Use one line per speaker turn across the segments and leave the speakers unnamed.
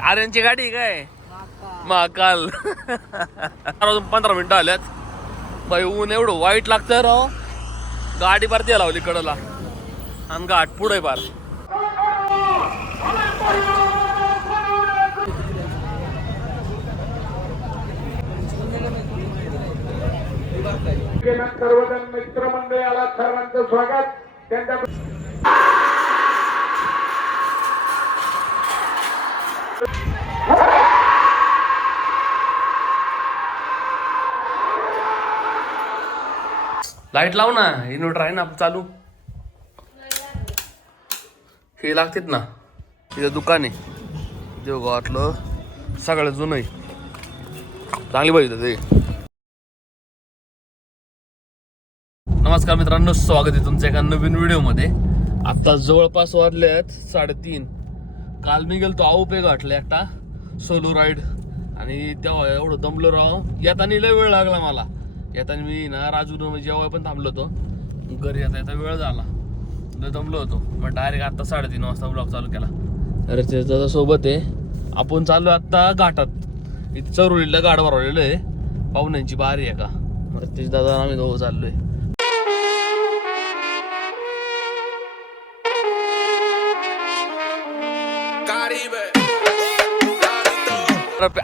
आर्यनची गाडी काय? महाकाल अजून पंधरा मिनिटं आल्यात. बाई ऊन एवढं वाईट लागतंय राव. गाडी पार ते लावली कडला. आणि घाट पुढे पार.
सर्वजण मित्रमंडळाला सर्वांचं स्वागत. त्यांच्या
लाइट लाव ना इन्व्हर्टर आहे ना चालू. हे लागतात ना तिथं दुकान आहे. देवगावातलं सगळं जुनं आहे. चांगली पाहिजे ते. नमस्कार मित्रांनो स्वागत आहे तुमच्या एका नवीन व्हिडिओमध्ये. आता जवळपास वाढले आहेत साडेतीन. काल मी गेलो गेलतो आऊपे घाटले एकटा सोलो राईड. आणि तेव्हा एवढं दमलो राव. येताना लय वेळ लागला मला. येताना मी ना राजून म्हणजे जेव्हा पण थांबलो होतो घरी येता येता वेळ झाला. लय दमलो होतो. मग डायरेक्ट आत्ता साडेतीन वाजता ब्लॉग चालू केला. अरे ते दादा सोबत आहे. आपण चाललो आत्ता घाटात. इथे चरुलीला गाड भरवलेलं आहे. पाहुण्यांची बारी आहे का? मग दादा आम्ही दोघं चाललोय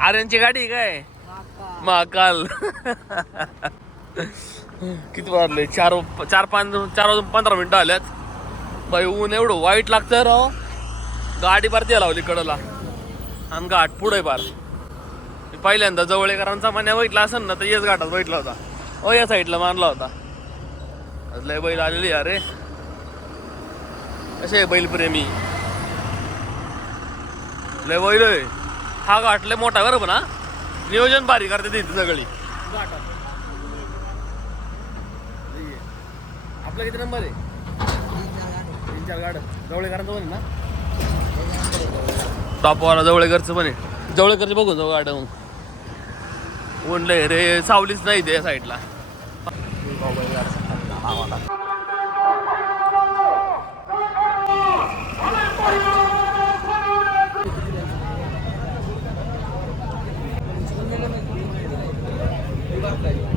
आर्यनची गाडी काय? महाकाल. किती वाजले? चार चार पाच चार वाजून पंधरा मिनिटं आल्यात. बाई ऊन एवढं वाईट लागतं राव. गाडी बार द्या लावली कडला. आणि घाट पुढे बार पहिल्यांदा जवळेकरांचा मान्या बैठला असेल ना तर येच घाटात बैठला होता. ओ या साईडला मानला होता. लय बैल आलेली अरे. कसे बैलप्रेमी? लय बैल हा घाट लय मोठा बरं पण नियोजन भारी करते तिथे सगळी. आपला किती नंबर आहे? तीन चार गाड जवळेकरांचं पण ना? तापवाला जवळेकरचं पण आहे. जवळेकरचं बघू जाऊ गाड मग. उंडलंय रे? सावलीच नाही ते साईडला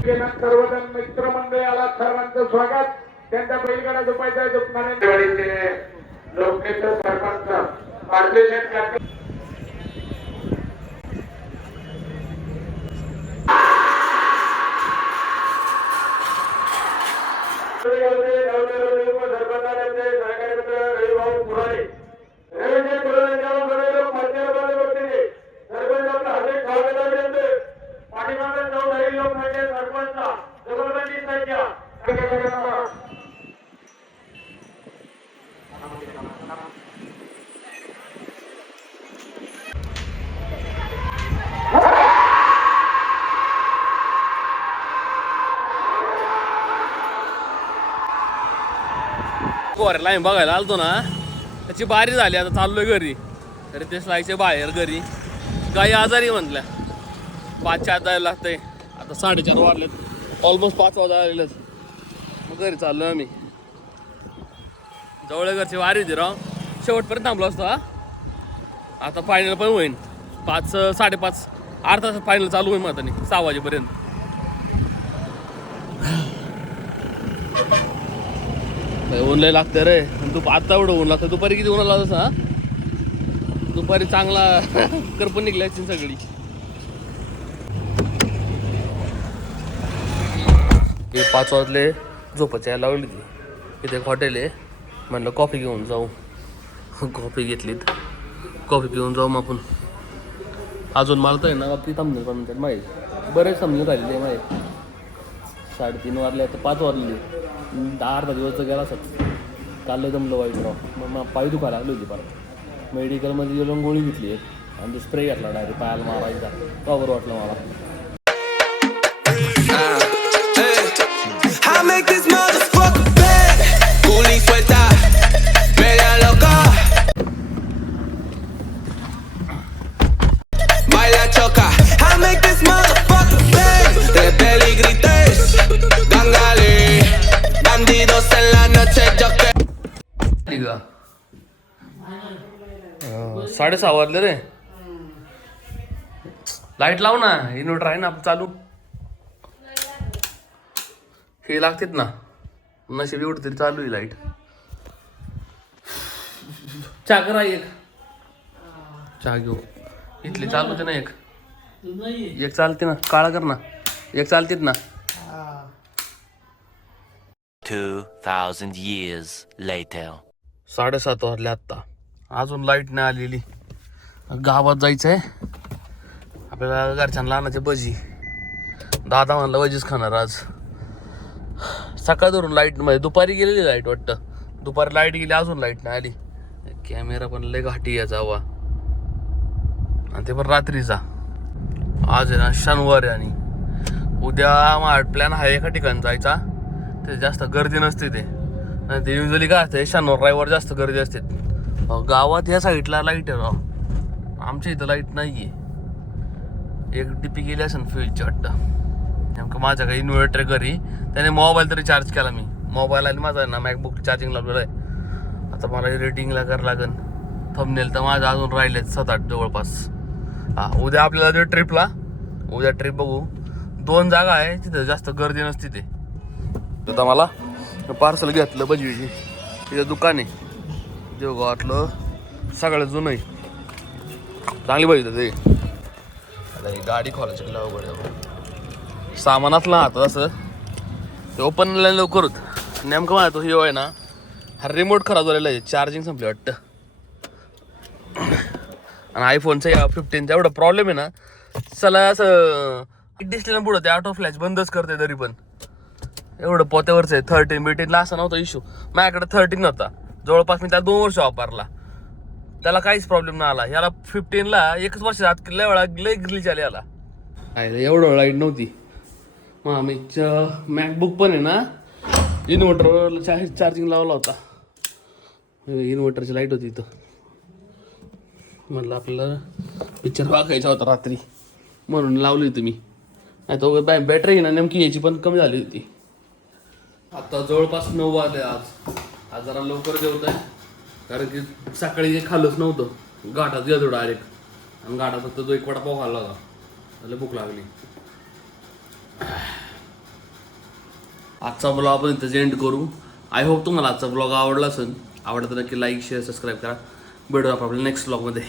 केलं सर्वजण मित्रमंडळाला सर्वांचं स्वागत. त्यांच्या बैलगाडा झोपायचा दुखणारे लोकनेते सरपंच भारतीय
कोऱ्याला आम्ही बघायला आलतो ना त्याची बारी झाली आता चाललोय घरी. तर ते स्लायचे बाहेर घरी. गाई आजारी म्हटल्या. पाचच्या आत जायला लागतंय. आता साडेचार वाजलेत. ऑलमोस्ट पाच वाजा आलेलेच मग घरी चाललोय आम्ही. जवळघरची वारी होती राव. शेवटपर्यंत थांबलो असतो हा. आता फायनल पण होईन. पाच साडेपाच आठ तास फायनल चालू होईल मग आता सहा वाजेपर्यंत. ऊन लय लागतं रे. तू आता एवढं ऊन लागतं दुपारी किती ऊन लागतं हा? दुपारी चांगला करपून निघली सगळी. पाच वाजले झोपच्या लावली ती. इथे एक हॉटेल आहे. म्हटलं कॉफी घेऊन जाऊ. कॉफी घेतलीत. कॉफी पिऊन जाऊ मग आपण. अजून मला तर ना बाबतीत थांबणार पण म्हणतात माहीत बरेच समजून राहिलेले माहीत साडेतीन वाजले तर पाच वाजले. दहा अर्धा दिवस तर गेला असत काल जमलं वाईट राव मग पाय दुखायला लागली होती परत. मेडिकलमध्ये गेलो गोळी घेतली एक. आणि तो स्प्रे घातला डायरेक्ट पायाला मारायचा. तो बरं वाटलं मला? साडेसहा वाजले रे. लाइट लाव ना इन्व्हर्टर आहे ना चालू. हे लागतेत ना. नशीब एवढं तरी चालू आहे लाइट चहा करा एक. चहा घेऊ. इथली चालू होते ना एक. एक चालते ना काळा कर ना. एक चालतेत ना.
2,000 years later.
साडेसात वाजले आत्ता. अजून लाइट नाही आलेली. गावात जायचं आहे आपल्याला घरच्यांना आणायचे भजी दादा म्हणला भजीच खाणार आज. सकाळ धरून लाइटमध्ये दुपारी गेलेली लाइट वाटतं. दुपारी लाइट गेली अजून लाइट नाही आली. कॅमेरा पण लय घाटी याचा हवा आणि ते पण रात्रीचा. आज आहे ना शनिवार आहे आणि उद्या माझा प्लॅन आहे एका ठिकाणी जायचा. ते जास्त गर्दी नसते ते. आणि ते युजली काय असते शनिवार रविवार जास्त गर्दी असते. गावात या साईडला लाइट आहे राव. आमच्या इथं लाइट नाही आहे एक डीपी गेली असेल फ्यूजची वाटतं. नेमकं माझं काही इन्व्हर्टर घरी. त्याने मोबाईल तरी चार्ज केला मी. मोबाईल आणि माझा आहे ना मॅकबुक चार्जिंग लावलेलं आहे. आता मला रेटिंगला करावं लागेल थंबनेल तर माझं अजून राहिले सात आठ जवळपास. हां उद्या आपल्याला ते ट्रिपला उद्या ट्रिप बघू. दोन जागा आहे तिथं जास्त गर्दी नसते ते. आता मला पार्सल घेतलं बजवीची तिथं दुकान आहे. देवगावातलं सगळं जुनं आहे. चांगली पाहिजे ते. आता ही गाडी खोलायची किल्ला अवघड सामान असलं ना आता असं. ते ओपन लवकर होत. नेमकं माझा तो हिओ आहे ना हा रिमोट खराब झालेला आहे. चार्जिंग संपली वाटतं. आणि आयफोनचा या फिफ्टीनचा एवढा प्रॉब्लेम आहे ना चला असं डिस्प्ले पुढं ते ऑटो फ्लॅश बंदच करते तरी पण. एवढं पोत्यावरचं आहे. थर्टीन बिटीनला असा नव्हता इश्यू माझ्याकडे थर्टीन होता जवळपास मी त्याला दोन वर्ष वापरला. त्याला काहीच प्रॉब्लेम नाही आला. याला फिफ्टीनला एकच वर्ष आत लय वेळा लय ग्लिच आले याला. एवढं लाइट नव्हती. मग आम्ही मॅकबुक पण आहे ना इन्व्हर्टरवर चार्जिंग लावला होता. इन्व्हर्टरची लाइट होती इथं. म्हटलं आपल्याला पिक्चर बघायचा होता रात्री. म्हणून लावली होती मी. नाही तो बॅटरी ना नेमकी याची पण कमी झाली होती. आता जवळपास नऊ वाजले आज. आज जरा लवकर जेवत आहे कारण की सकाळी जे खाल्लंच नव्हतं. गाठात गेलो डायरेक्ट आणि गाठात फक्त तो एक वडापाव खाल्ला होता. त्याला भूक लागली. आजचा ब्लॉग आपण इथं एंड करू. आय होप तुम्हाला आजचा ब्लॉग आवडला असेल आवडत नक्की लाईक शेअर सबस्क्राईब करा. भेटू आपण आपल्या नेक्स्ट ब्लॉगमध्ये